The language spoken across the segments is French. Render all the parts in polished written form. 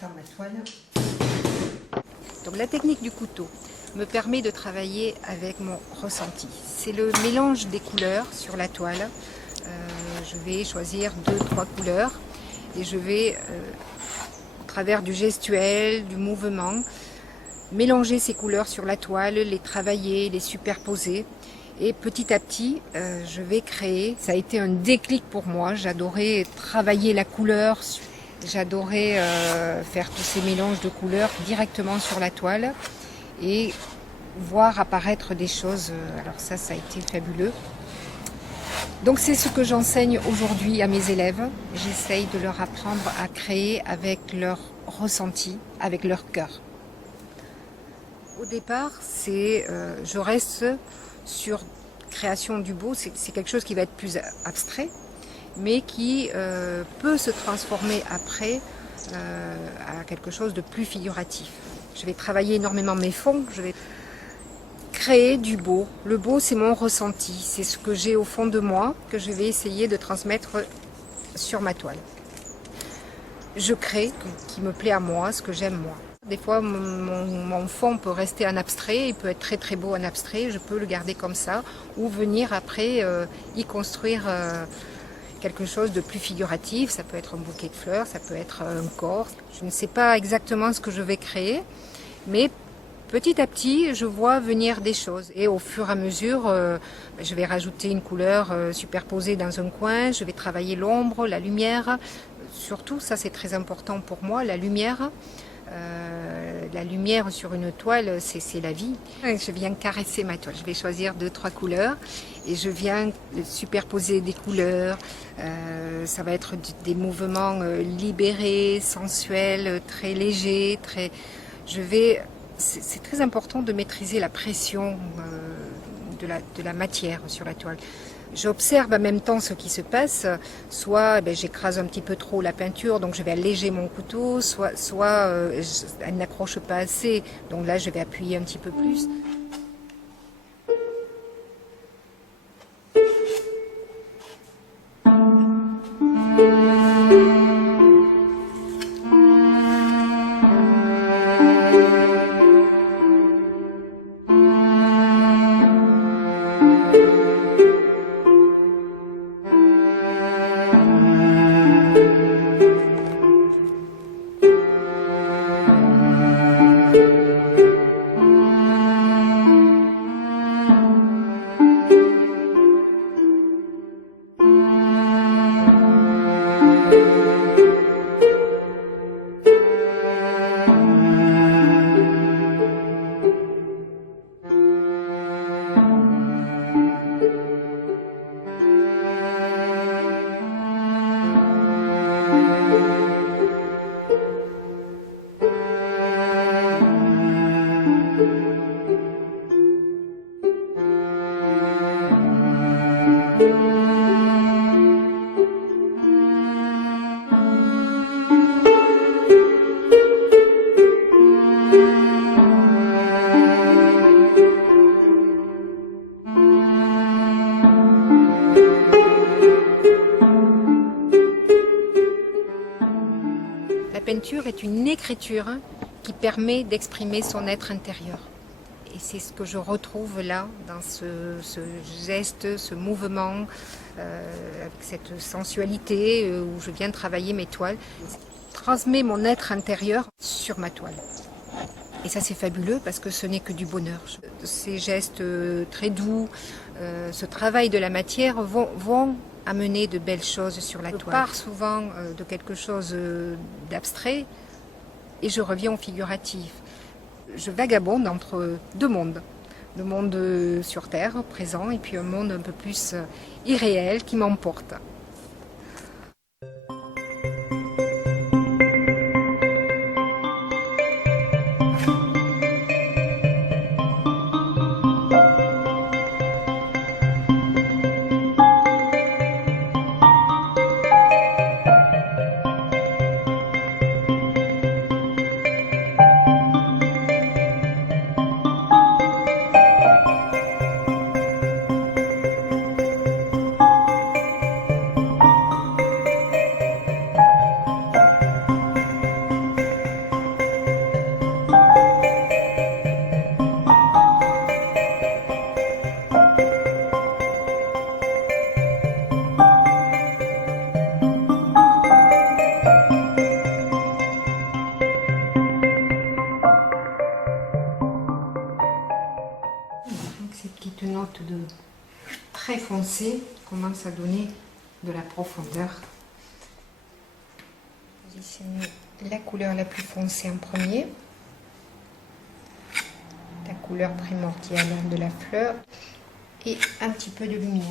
Ma toile. Donc la technique du couteau me permet de travailler avec mon ressenti. C'est le mélange des couleurs sur la toile. Je vais choisir 2-3 couleurs et je vais, au travers du gestuel, du mouvement, mélanger ces couleurs sur la toile, les travailler, les superposer. Et petit à petit, je vais créer. Ça a été un déclic pour moi. J'adorais travailler la couleur. J'adorais faire tous ces mélanges de couleurs directement sur la toile et voir apparaître des choses. Alors ça a été fabuleux. Donc c'est ce que j'enseigne aujourd'hui à mes élèves. J'essaye de leur apprendre à créer avec leur ressenti, avec leur cœur. Au départ, je reste sur création du beau. C'est quelque chose qui va être plus abstrait, mais qui peut se transformer après à quelque chose de plus figuratif. Je vais travailler énormément mes fonds, je vais créer du beau. Le beau, c'est mon ressenti, c'est ce que j'ai au fond de moi, que je vais essayer de transmettre sur ma toile. Je crée ce qui me plaît à moi, ce que j'aime moi. Des fois, mon fond peut rester en abstrait, il peut être très très beau en abstrait, je peux le garder comme ça, ou venir après y construire quelque chose de plus figuratif. Ça peut être un bouquet de fleurs, ça peut être un corps. Je ne sais pas exactement ce que je vais créer, mais petit à petit, je vois venir des choses. Et au fur et à mesure, je vais rajouter une couleur superposée dans un coin, je vais travailler l'ombre, la lumière. Surtout, ça c'est très important pour moi, la lumière. La lumière sur une toile, c'est la vie. Je viens caresser ma toile. Je vais choisir 2-3 couleurs et je viens superposer des couleurs. Ça va être des mouvements libérés, sensuels, très légers. C'est très important de maîtriser la pression de la matière sur la toile. J'observe en même temps ce qui se passe, soit j'écrase un petit peu trop la peinture, donc je vais alléger mon couteau, soit elle n'accroche pas assez, donc là je vais appuyer un petit peu plus. La peinture est une écriture qui permet d'exprimer son être intérieur. Et c'est ce que je retrouve là, dans ce geste, ce mouvement, avec cette sensualité où je viens travailler mes toiles. Je transmets mon être intérieur sur ma toile. Et ça c'est fabuleux parce que ce n'est que du bonheur. Ces gestes très doux, ce travail de la matière vont amener de belles choses sur la toile. Je pars souvent de quelque chose d'abstrait et je reviens au figuratif. Je vagabonde entre deux mondes. Le monde sur Terre, présent, et puis un monde un peu plus irréel qui m'emporte. note de très foncé commence à donner de la profondeur. Positionnez la couleur la plus foncée en premier, la couleur primordiale de la fleur et un petit peu de lumière.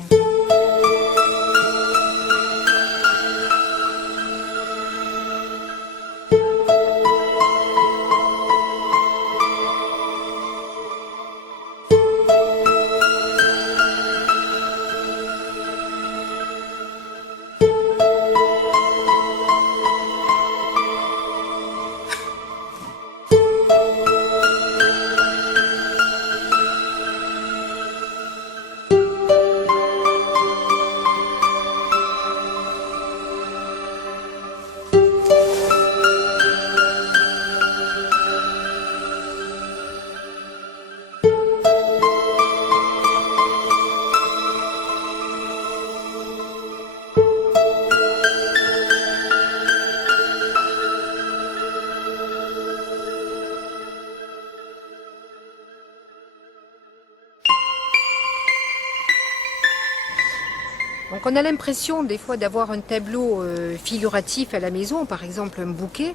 Donc on a l'impression des fois d'avoir un tableau figuratif à la maison, par exemple un bouquet,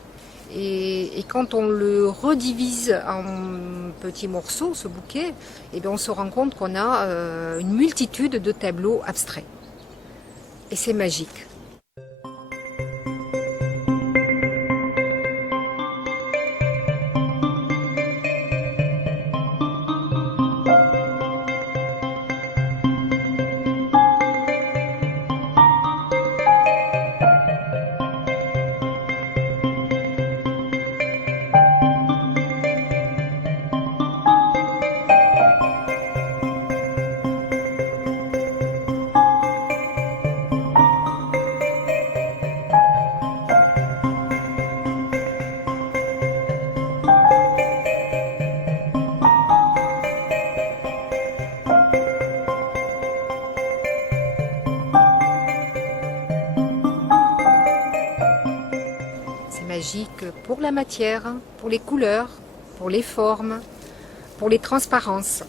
et quand on le redivise en petits morceaux, ce bouquet, et bien on se rend compte qu'on a une multitude de tableaux abstraits. Et c'est magique. Magique pour la matière, pour les couleurs, pour les formes, pour les transparences.